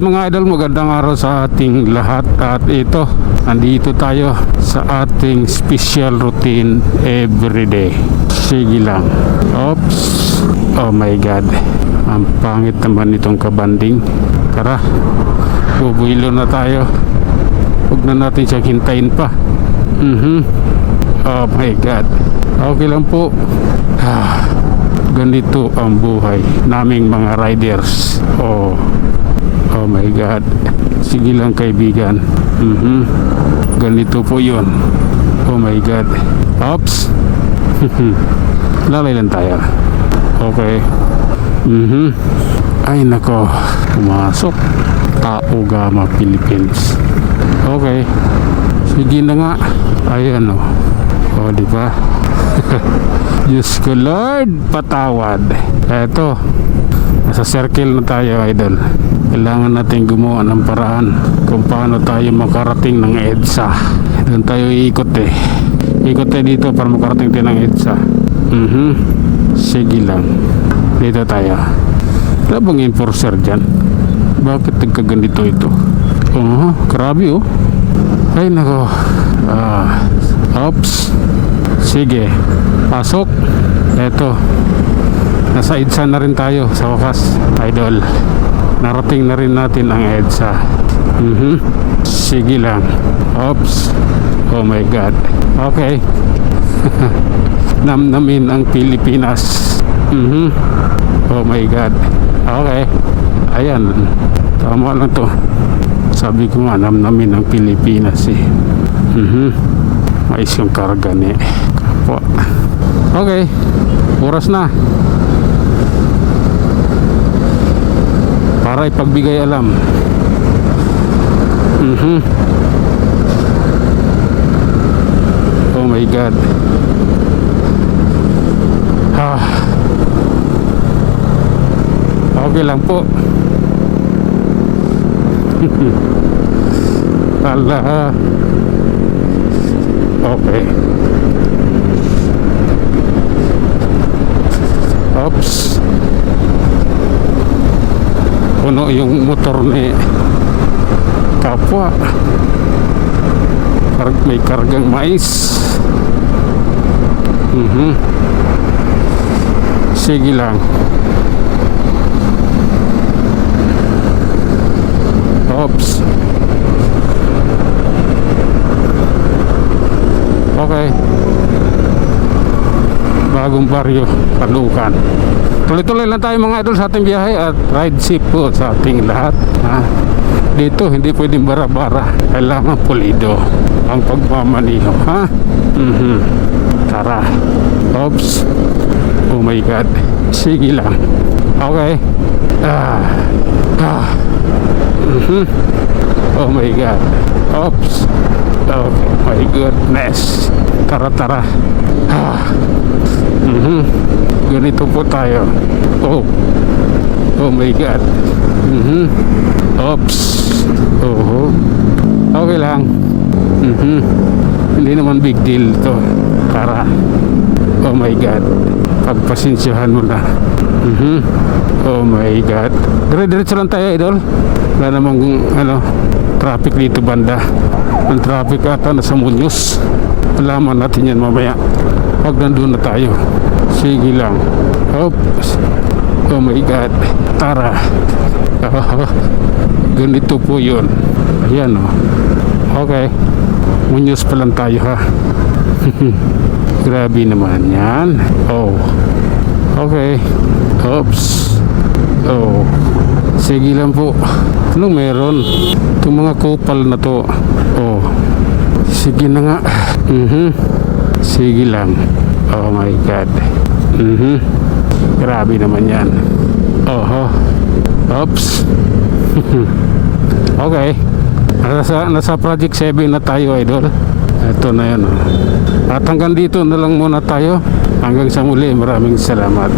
mga idol, magandang araw sa ating lahat. At ito, andito tayo sa ating special routine everyday. Sige lang. Oops. Oh my god, ang pangit naman itong kabanding. Tara, bubuilo na tayo. Huwag na natin siyang hintayin pa. Oh my god. Okay lang po. Ganito ang buhay naming mga riders. Oh my god. Sige lang kaibigan. Ganito po yun. Oh my god. Oops. Lalay lang tayo. Okay. Ay nako, pumasok. Taogama, Philippines. Okay. Sige na nga. Ayan o. Oh, diba? Diyos ko Lord, patawad. Eto, nasa circle na tayo idol. Kailangan natin gumawa ng paraan kung paano tayo makarating ng EDSA. Doon tayo iikot eh. Ikot tayo dito para makarating tayo ng EDSA. Sige lang. Dito tayo. Wala bang enforcer dyan? Bakit nagkaganito ito? Grabe oh. Ay nako. Oops. Sige, pasok. Eto, nasa EDSA na rin tayo sa wakas idol. Narating na rin natin ang EDSA. Sige lang. Oops. Oh my god. Okay. Namnamin ang Pilipinas. Oh my god. Okay. Ayan, tama lang to. Sabi ko nga, namnamin ang Pilipinas eh. Mais yung karga ni kapwa. Okay, oras na para ipagbigay alam. Oh my god. Okay lang po. Allah. Okay. Oops. Puno yung motor ni kapwa. May kargang mais. Sige lang. Oops. Okay. Bagong baryo, Palukan. Tuloy-tuloy lang tayo mga idol sa ating biyahe at ride safe po sa ating lahat. Dito hindi pwedeng bara-bara. Kailangan pulido ang pagmamaniho. Tara. Oops. Oh my god. Sige lang. Okay. Oh my god. Oops. Oh my goodness. Tara. Ganito po tayo. Oh my god. Oops. Okay lang. Hindi naman big deal to. Tara. Oh my god. Pagpasensyahan mo na. Oh my god. Dire-diretso lang tayo idol. Wala namang traffic dito banda. Ang traffic ata nasa Muñoz. Alaman natin yan mamaya pag nandun na tayo. Sige lang. Oops. Oh my god. Tara. Ganito po yun. Ayan o. Okay. Muñoz pa lang tayo ha. Grabe naman yan. Okay. Oops. Sige lang po. Anong meron? Itong mga kupal na to. Sige na nga. Sige lang. Oh my god. Grabe naman yan. Oops. Okay. Nasa project 7 na tayo idol. Ito na yan. At hanggang dito na lang muna tayo. Hanggang sa muli. Maraming salamat.